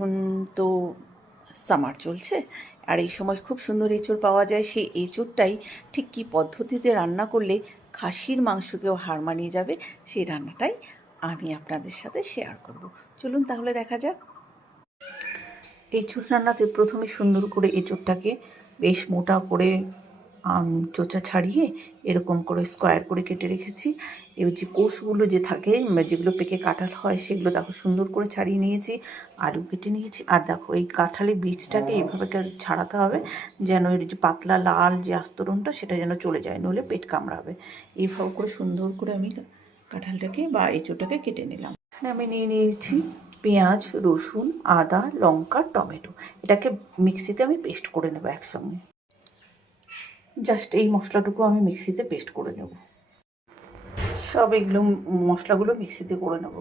এখন তো সামার চলছে, আর এই সময় খুব সুন্দর এঁচোড় পাওয়া যায়। সেই এঁচোড়টাই ঠিক কী পদ্ধতিতে রান্না করলে খাসির মাংসকেও হার মানিয়ে যাবে, সেই রান্নাটাই আমি আপনাদের সাথে শেয়ার করব। চলুন তাহলে দেখা যাক। এঁচোড় রান্নাতে প্রথমে সুন্দর করে এঁচোড়টাকে বেশ মোটা করে চোচা ছাড়িয়ে এরকম করে স্কোয়ার করে কেটে রেখেছি। এবার যে কোষগুলো যে থাকে, যেগুলো পেকে কাঁঠাল হয়, সেগুলো দেখো সুন্দর করে ছাড়িয়ে নিয়েছি। আলু কেটে নিয়েছি। আর দেখো এই কাঁঠালের বীজটাকে এইভাবে ছাড়াতে হবে, যেন এর যে পাতলা লাল যে আস্তরণটা সেটা যেন চলে যায়, নইলে পেট কামড়াবে। এইভাবে করে সুন্দর করে আমি কাঁঠালটাকে বা এঁচোড়টাকে কেটে নিলাম। আমি নিয়ে নিয়েছি পেঁয়াজ, রসুন, আদা, লঙ্কা, টমেটো। এটাকে মিক্সিতে আমি পেস্ট করে নেব একসঙ্গে। জাস্ট এই মশলাটুকু আমি মিক্সিতে পেস্ট করে নেব। সব এগুলো মশলাগুলো মিক্সিতে করে নেব।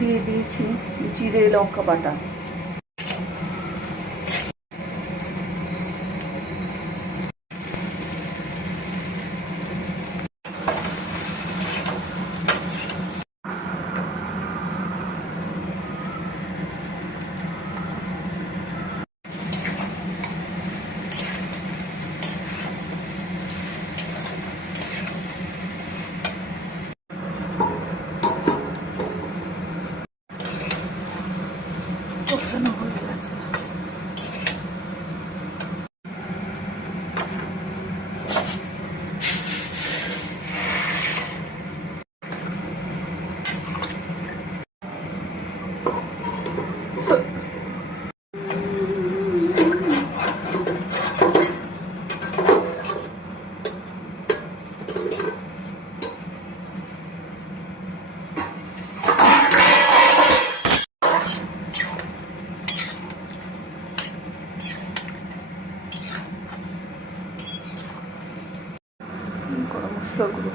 দিয়ে দিয়েছি জিরে লঙ্কা বাটা। কষানো হয়ে গেছে। গরম মশলা গুঁড়ো,